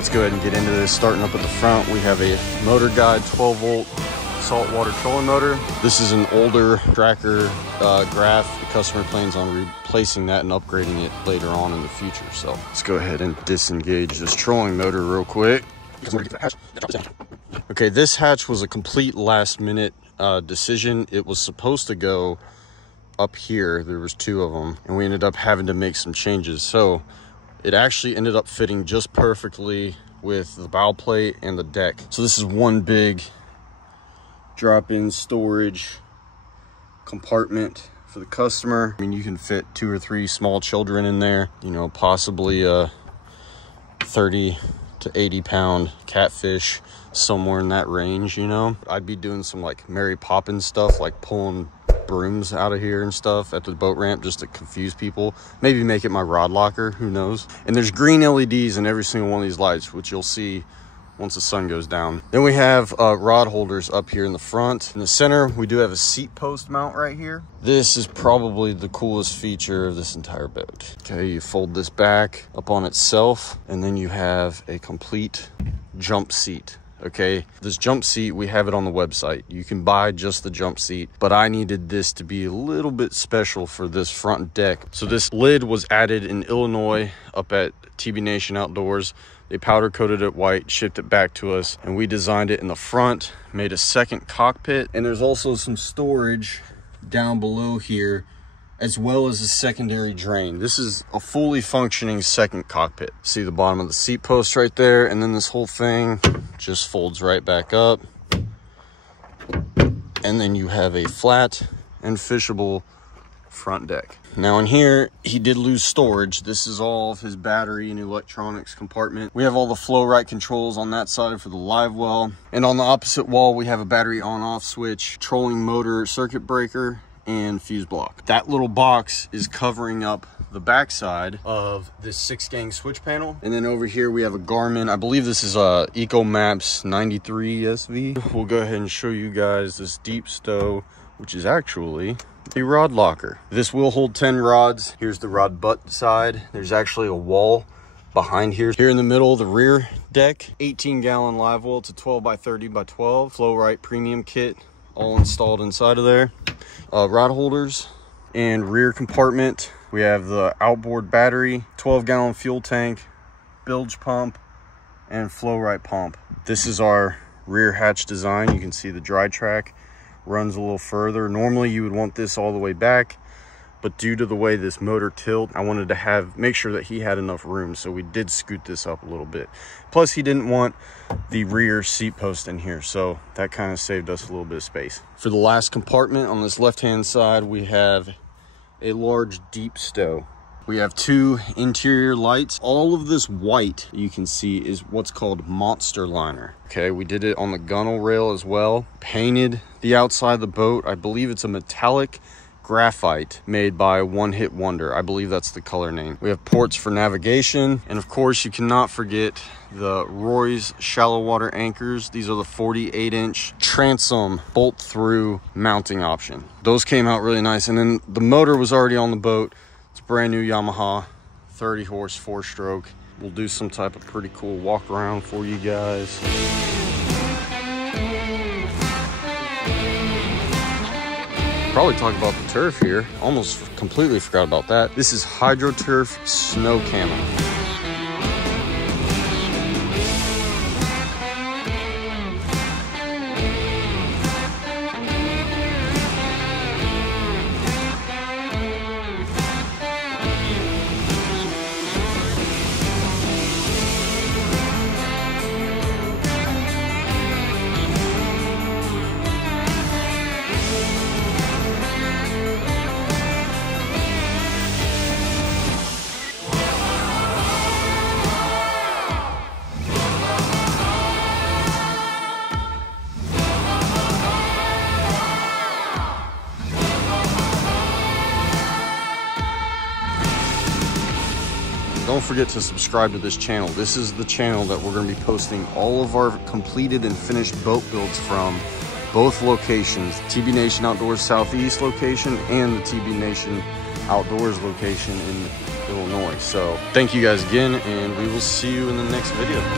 let's go ahead and get into this. Starting up at the front, we have a Motor Guide 12-volt saltwater trolling motor. This is an older tracker graph. The customer plans on replacing that and upgrading it later on in the future. So let's go ahead and disengage this trolling motor real quick. Okay, this hatch was a complete last minute decision. It was supposed to go up here. There was 2 of them, and we ended up having to make some changes. So it actually ended up fitting just perfectly with the bow plate and the deck. So this is one big drop-in storage compartment for the customer. I mean, you can fit 2 or 3 small children in there, you know, possibly a 30 to 80 pound catfish, somewhere in that range, you know. I'd be doing some like Mary Poppins stuff, like pulling brooms out of here and stuff at the boat ramp just to confuse people. Maybe make it my rod locker, who knows. And there's green LEDs in every single one of these lights, which you'll see once the sun goes down. Then we have rod holders up here in the front. In the center, we do have a seat post mount right here. This is probably the coolest feature of this entire boat. Okay, you fold this back up on itself, and then you have a complete jump seat. Okay, this jump seat, we have it on the website. You can buy just the jump seat, but I needed this to be a little bit special for this front deck. So this lid was added in Illinois up at TBNation Outdoors. They powder coated it white, shipped it back to us, and we designed it in the front, made a second cockpit. And there's also some storage down below here, as well as a secondary drain. This is a fully functioning second cockpit. See the bottom of the seat post right there, and then this whole thing just folds right back up. And then you have a flat and fishable front deck. Now in here, he did lose storage. This is all of his battery and electronics compartment. We have all the flow right controls on that side for the live well. And on the opposite wall, we have a battery on-off switch, trolling motor circuit breaker, and fuse block. That little box is covering up the backside of this 6-gang switch panel. And then over here we have a Garmin. I believe this is a EcoMaps 93 SV. We'll go ahead and show you guys this deep stow, which is actually a rod locker. This will hold 10 rods. Here's the rod butt side. There's actually a wall behind here. Here in the middle, the rear deck, 18-gallon live well. It's a 12 by 30 by 12 flow right premium kit, all installed inside of there. Rod holders and rear compartment. We have the outboard battery, 12-gallon fuel tank, bilge pump, and flow right pump. This is our rear hatch design. You can see the dry track runs a little further. Normally you would want this all the way back, but due to the way this motor tilt, I wanted to make sure that he had enough room, so we did scoot this up a little bit. Plus he didn't want the rear seat post in here, so that kind of saved us a little bit of space. For the last compartment on this left hand side, we have a large deep stow. We have 2 interior lights. All of this white you can see is what's called monster liner. Okay, we did it on the gunnel rail as well. Painted the outside of the boat. I believe it's a metallic graphite made by One Hit Wonder. I believe that's the color name. We have ports for navigation, and of course you cannot forget the Roy's shallow water anchors. These are the 48-inch transom bolt through mounting option. Those came out really nice. And then the motor was already on the boat. It's a brand new Yamaha 30 horse 4-stroke. We'll do some type of pretty cool walk around for you guys. Probably talk about the turf here. Almost completely forgot about that. This is Hydro Turf Snow Camo. Don't forget to subscribe to this channel. This is the channel that we're going to be posting all of our completed and finished boat builds from, both locations, TBNation Outdoors SouthEast location and the TBNation Outdoors location in Illinois. So thank you guys again, and we will see you in the next video.